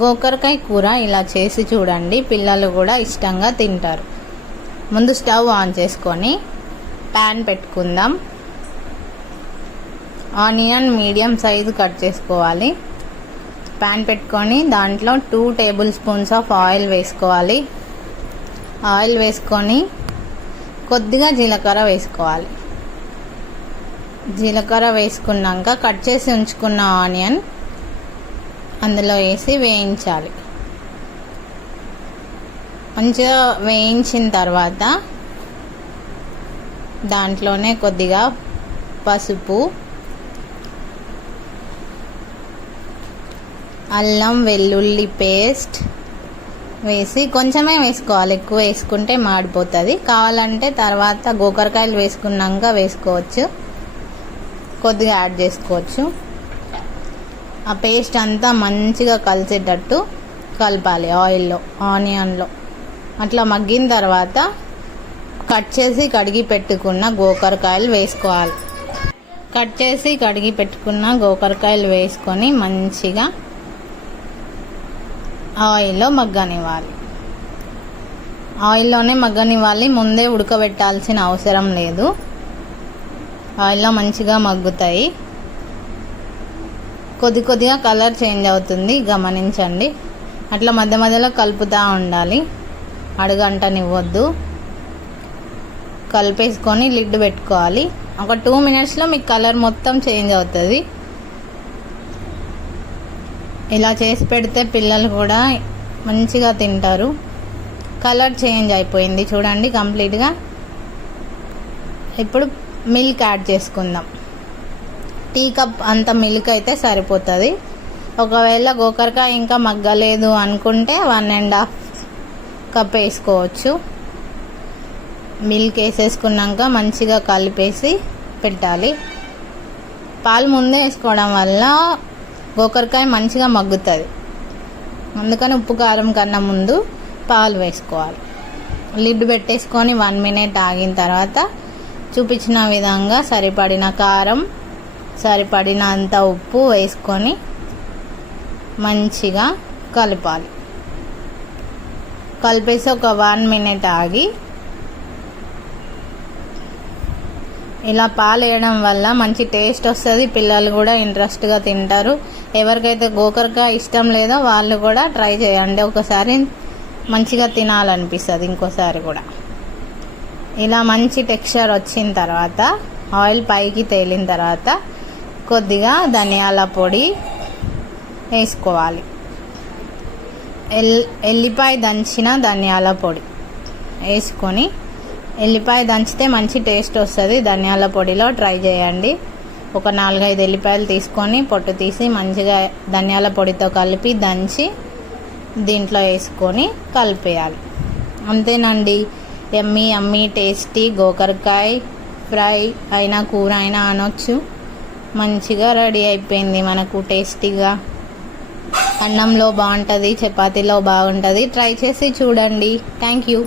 గోకరకాయ కూర ఇలా చేసి చూడండి, పిల్లలు కూడా ఇష్టంగా తింటారు. ముందు స్టవ్ ఆన్ చేసుకొని ప్యాన్ పెట్టుకుందాం. ఆనియన్ మీడియం సైజు కట్ చేసుకోవాలి. ప్యాన్ పెట్టుకొని దాంట్లో 2 టేబుల్ స్పూన్స్ ఆఫ్ ఆయిల్ వేసుకోవాలి. ఆయిల్ వేసుకొని కొద్దిగా జీలకర్ర వేసుకోవాలి. జీలకర్ర వేసుకున్నాక కట్ చేసి ఉంచుకున్న ఆనియన్ అందులో వేసి వేయించాలి. మంచిగా వేయించిన తర్వాత దాంట్లోనే కొద్దిగా పసుపు, అల్లం వెల్లుల్లి పేస్ట్ వేసి కొంచెమే వేసుకోవాలి, ఎక్కువ వేసుకుంటే మాడిపోతుంది. కావాలంటే తర్వాత గోకరకాయలు వేసుకున్నాక వేసుకోవచ్చు, కొద్దిగా యాడ్ చేసుకోవచ్చు. ఆ పేస్ట్ అంతా మంచిగా కలిసేటట్టు కలపాలి ఆయిల్లో, ఆనియన్లో. అట్లా మగ్గిన తర్వాత కట్ చేసి కడిగి పెట్టుకున్న గోకరకాయలు వేసుకోవాలి. కట్ చేసి కడిగి పెట్టుకున్న గోకరకాయలు వేసుకొని మంచిగా ఆయిల్లో మగ్గనివ్వాలి. ఆయిల్లోనే మగ్గనివ్వాలి, ముందే ఉడకబెట్టాల్సిన అవసరం లేదు. ఆయిల్లో మంచిగా మగ్గుతాయి. కొద్దిగా కలర్ చేంజ్ అవుతుంది, గమనించండి. అట్లా మధ్య మధ్యలో కలుపుతూ ఉండాలి, అడుగంటనివ్వద్దు. కలిపేసుకొని లిడ్ పెట్టుకోవాలి. ఒక 2 మినిట్స్లో మీకు కలర్ మొత్తం చేంజ్ అవుతుంది. ఇలా చేసి పెడితే పిల్లలు కూడా మంచిగా తింటారు. కలర్ చేంజ్ అయిపోయింది చూడండి కంప్లీట్గా. ఇప్పుడు మిల్క్ యాడ్ చేసుకుందాం. టీ కప్ అంత మిల్క్ అయితే సరిపోతుంది. ఒకవేళ గోకరకాయ ఇంకా మగ్గలేదు అనుకుంటే 1.5 కప్ వేసుకోవచ్చు. మిల్క్ వేసేసుకున్నాక మంచిగా కలిపేసి పెట్టాలి. పాలు ముందే వేసుకోవడం వల్ల గోకరకాయ మంచిగా మగ్గుతుంది. అందుకని ఉప్పు కారం కన్నా ముందు పాలు వేసుకోవాలి. లిడ్ పెట్టేసుకొని 1 మినిట్ ఆగిన తర్వాత చూపించిన విధంగా సరిపడిన కారం, సరిపడినంత ఉప్పు వేసుకొని మంచిగా కలపాలి. కలిపేసి ఒక 1 మినిట్ ఆగి, ఇలా పాలు వేయడం వల్ల మంచి టేస్ట్ వస్తుంది. పిల్లలు కూడా ఇంట్రెస్ట్గా తింటారు. ఎవరికైతే గోకరకాయ ఇష్టం లేదో వాళ్ళు కూడా ట్రై చేయండి. ఒకసారి మంచిగా తినాలనిపిస్తుంది ఇంకోసారి కూడా. ఇలా మంచి టెక్స్చర్ వచ్చిన తర్వాత, ఆయిల్ పైకి తేలిన తర్వాత కొద్దిగా ధనియాల పొడి వేసుకోవాలి. ఎల్లిపాయ దంచిన ధనియాల పొడి వేసుకొని, ఎల్లిపాయ దంచితే మంచి టేస్ట్ వస్తుంది ధనియాల పొడిలో. ట్రై చేయండి. ఒక 4-5 ఎల్లిపాయలు తీసుకొని పొట్టు తీసి మంచిగా ధనియాల పొడితో కలిపి దంచి దీంట్లో వేసుకొని కలిపేయాలి. అంతేనండి, యమ్మీ టేస్టీ గోకరకాయ ఫ్రై అయినా కూర అయినా అనొచ్చు. మంచిగా రెడీ అయిపోయింది మనకు టేస్టీగా. అన్నంలో బాగుంటుంది, చపాతీలో బాగుంటుంది. ట్రై చేసి చూడండి. Thank you.